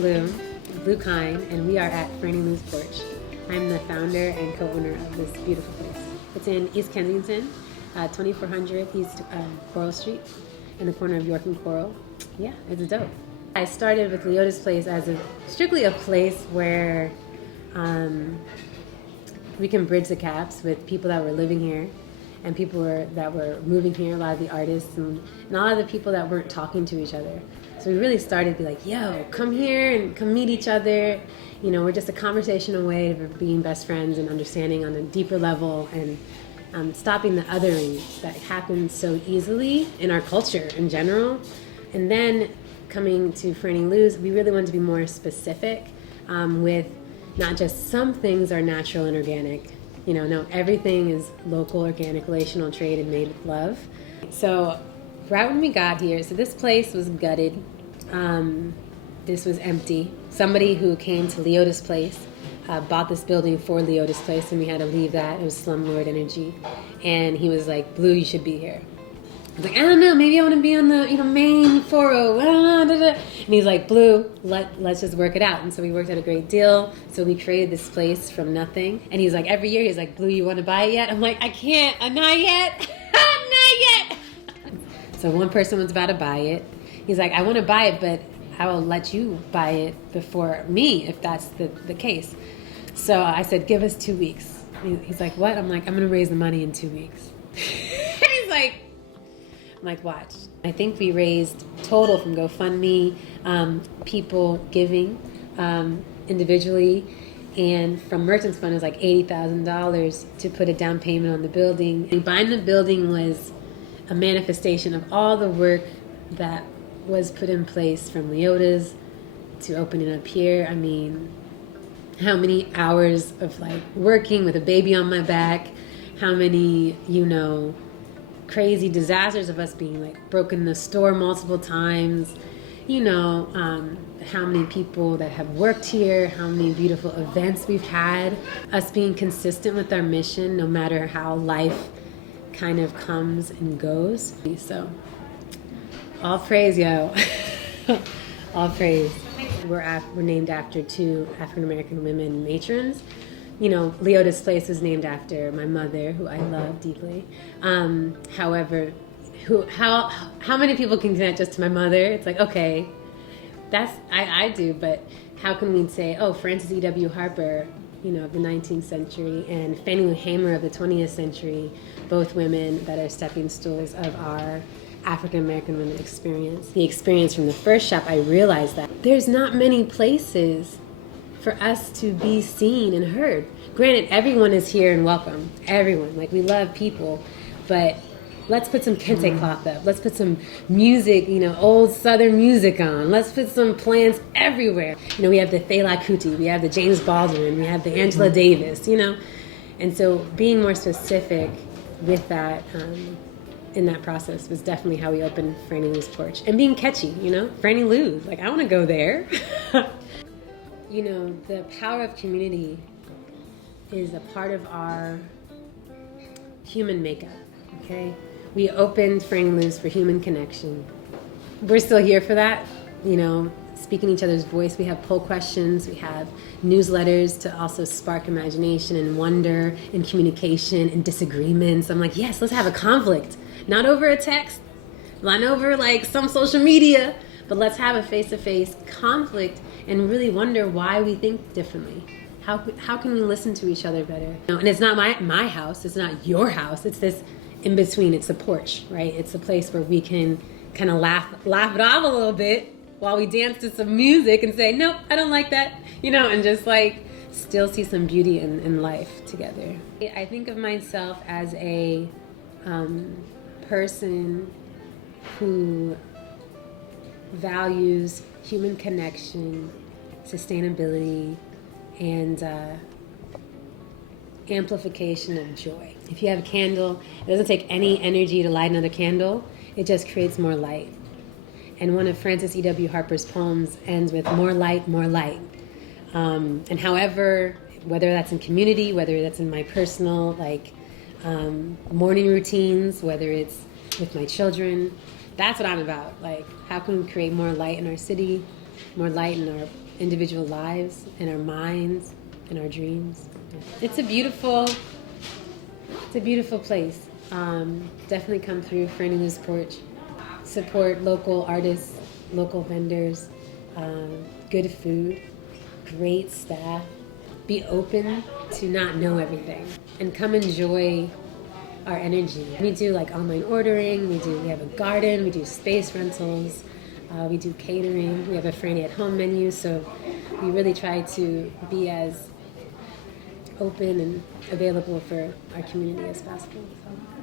Blue Kine, and we are at Franny Lou's porch. I'm the founder and co-owner of this beautiful place. It's in East Kensington, 2400 East Coral Street, in the corner of York and Coral. Yeah, it's dope. I started with Leota's Place as strictly a place where we can bridge the gaps with people that were living here and people that were moving here, a lot of the artists and a lot of the people that weren't talking to each other. So we really started to be like, yo, come here and come meet each other. You know, we're just a conversation away from being best friends and understanding on a deeper level and stopping the othering that happens so easily in our culture in general. And then coming to Franny Lou's, we really wanted to be more specific with not just some things are natural and organic. You know, no, everything is local, organic, relational, trade, and made with love. So right when we got here, so this place was gutted. This was empty. Somebody who came to Leota's Place bought this building for Leota's Place, and we had to leave that. It was slumlord energy. And he was like, Blue, you should be here. I was like, I don't know, maybe I want to be on the main 40. I don't know. And he's like, Blue, let's just work it out. And so we worked out a great deal. So we created this place from nothing. And he's like, every year he's like, Blue, you want to buy it yet? I'm like, I can't. Not yet. Not yet. So one person was about to buy it. He's like, I want to buy it, but I will let you buy it before me if that's the case. So I said, give us 2 weeks. He's like, what? I'm like, I'm going to raise the money in 2 weeks. And he's like, I'm like, watch. I think we raised total from GoFundMe, people giving individually, and from Merchants Fund it was like $80,000 to put a down payment on the building. And buying the building was a manifestation of all the work that was put in place from Leota's to opening up here. I mean, how many hours of like working with a baby on my back, how many, crazy disasters of us being like broken the store multiple times, how many people that have worked here, how many beautiful events we've had, us being consistent with our mission no matter how life kind of comes and goes. So all praise, yo. All praise. We're named after 2 African-American women matrons. Leota's Place was named after my mother, who I love deeply. However, how many people can connect just to my mother? It's like, okay, I do, but how can we say, oh, Frances E.W. Harper, of the 19th century, and Fannie Lou Hamer of the 20th century, both women that are stepping stools of our African-American women experience. The experience from the first shop, I realized that there's not many places for us to be seen and heard. Granted, everyone is here and welcome. Everyone. Like, we love people. But let's put some kente cloth up. Let's put some music, old Southern music on. Let's put some plants everywhere. We have the Fela Kuti. We have the James Baldwin. We have the Angela Davis, And so being more specific with that in that process was definitely how we opened Franny Lou's porch. And being catchy, Franny Lou's. Like, I want to go there. The power of community is a part of our human makeup, okay? We opened Franny Lou's for human connection. We're still here for that, speaking each other's voice. We have poll questions. We have newsletters to also spark imagination and wonder and communication and disagreements. I'm like, yes, let's have a conflict. Not over a text, not over like some social media, but let's have a face-to-face conflict and really wonder why we think differently. How can we listen to each other better? And it's not my house, it's not your house, it's this in between, it's the porch, right? It's a place where we can kind of laugh it off a little bit while we dance to some music and say, nope, I don't like that, and just like still see some beauty in life together. I think of myself as a person who values human connection, sustainability, and amplification of joy. If you have a candle, it doesn't take any energy to light another candle. It just creates more light. And one of Frances E.W. Harper's poems ends with more light, more light. And however, whether that's in community, whether that's in my personal morning routines, whether it's with my children, that's what I'm about. Like, how can we create more light in our city, more light individual lives and our minds and our dreams. It's a beautiful place. Definitely come through Fernie Lou's Porch. Support local artists, local vendors, good food, great staff. Be open to not know everything, and come enjoy our energy. We do like online ordering, we have a garden, we do space rentals, we do catering, we have a Franny at home menu, so we really try to be as open and available for our community as possible. So.